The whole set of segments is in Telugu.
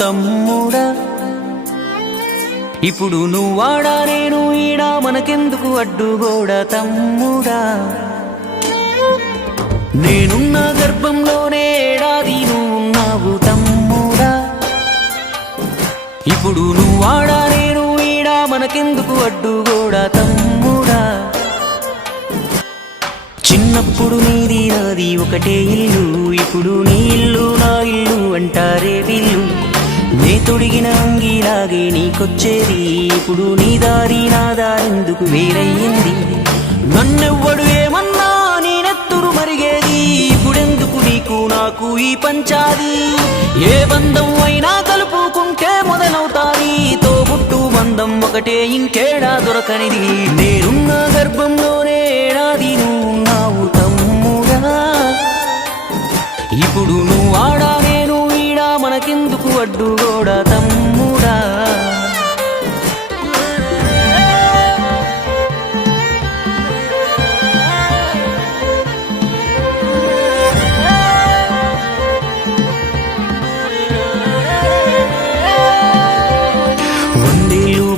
తమ్ముడా. ఇప్పుడు నువ్వాడా నేను ఈడా మనకెందుకు అడ్డుగోడ తమ్ముడా. నేనున్న గర్భంలోనే ఏడాది నువ్వున్నావు తమ్ముడా. ఇప్పుడు నువ్వాడా నేను ఈడా మనకెందుకు అడ్డుగోడ తమ్ముడా. చిన్నప్పుడు నీది నాది ఒకటే ఇల్లు, ఇప్పుడు నీ ఇల్లు నా ఇల్లు అంటారే వీళ్ళు. నే తొడిగిన అంగీలాగే నీకొచ్చేది, ఇప్పుడు నీ దారి నా దారెందుకు వేరయ్యింది. నన్నెవ్వడు ఏమన్నా నేనెత్తురు మరిగేది, ఇప్పుడెందుకు నీకు నాకు ఈ పంచాది. ఏ బంధం అయినా కలుపుకుంటే మొదలవుతాది, తోబుట్టు బంధం ఒకటే ఇంకేడా దొరకనిది. నేనున్న గర్భంలోనే ఏడాది నువ్వున్నావు తమ్ముడా. ఇప్పుడు నువ్వాడా నేను ఈడా మనకెందుకు అడ్డుగోడ తమ్ముడా.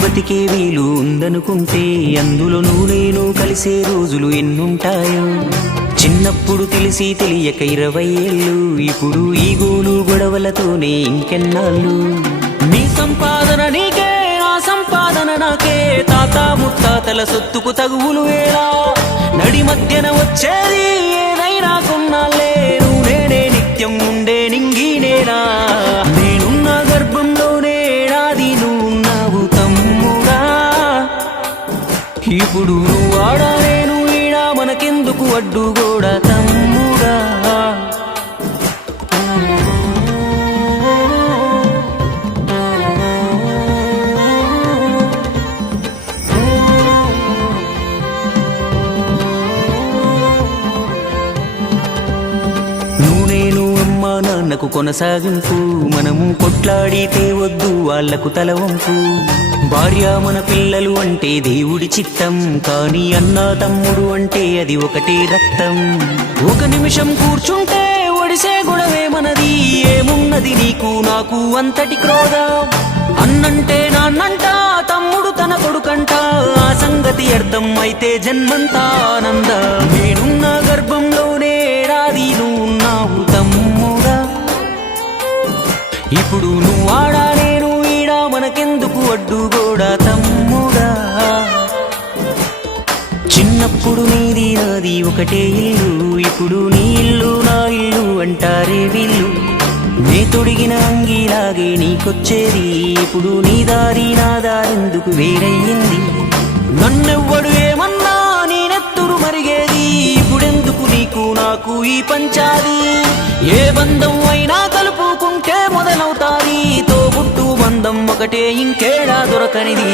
బతికే వీలు ఉందనుకుంటే అందులో నేను కలిసే రోజులు ఎన్నుంటాయో. చిన్నప్పుడు తెలిసి తెలియక 20 ఏళ్ళు, ఇప్పుడు ఈ గోలు గొడవలతోనే ఇంకెన్నాళ్ళు. నీ సంపాదన నీకే నా సంపాదన నాకే, తాత ముత్తాతల సొత్తుకు తగువులు వేలా. నడి మధ్యన వచ్చేది ఏదైనా కొన్నాళ్ళే, నువ్వు నేనే నిత్యం ఉండే నింగినేనా. నేనున్న గర్భంలోనే ఏడాది నువ్వున్నావు తమ్ముడా. ఇప్పుడు నువ్వాడా నేను ఈడా మనకెందుకు అడ్డుగోడ తమ్ముడా. నువ్వు నేను అమ్మా నాన్నకు కొనసాగింపు, మనము కొట్లాడితే వద్దు వాళ్లకు తలవంపు. భార్య మన పిల్లలు అంటే దేవుడి చిత్తం, కానీ అన్నా తమ్ముడు అంటే అది ఒకటే రక్తం. ఒక నిమిషం కూర్చుంటే ఒడిసే గొడవే మనది, ఏమున్నది నీకు నాకు అంతటి క్రోధం. అన్నంటే నాన్నంట, తమ్ముడు తన కొడుకంట, ఆ సంగతి అర్థం అయితే జన్మంతా ఆనంద. నేనున్న గర్భంలోనే ఏడాది నువ్వున్నావు తమ్ముడా. ఇప్పుడు నువ్వాడా నేను ఈడా మనకెందుకు అడ్డుగోడ తమ్ముడా. చిన్నప్పుడు నీది నాది ఒకటే ఇల్లు, ఇప్పుడు నీ ఇల్లు నా ఇల్లు అంటారే వీళ్ళు. నే తొడిగిన అంగీలాగే నీకొచ్చేది, ఇప్పుడు నీ దారి నా దారెందుకు వేరయ్యింది. నన్నెవ్వడు ఏమన్నా నేనెత్తురు మరిగేది, ఇప్పుడెందుకు నీకు నాకు ఈ పంచాది. ఏ బంధం అయినా కలుపుకుంటే మొదలవుతాది, తోబుట్టు బంధం ఒకటే ఇంకేడా దొరకనిది.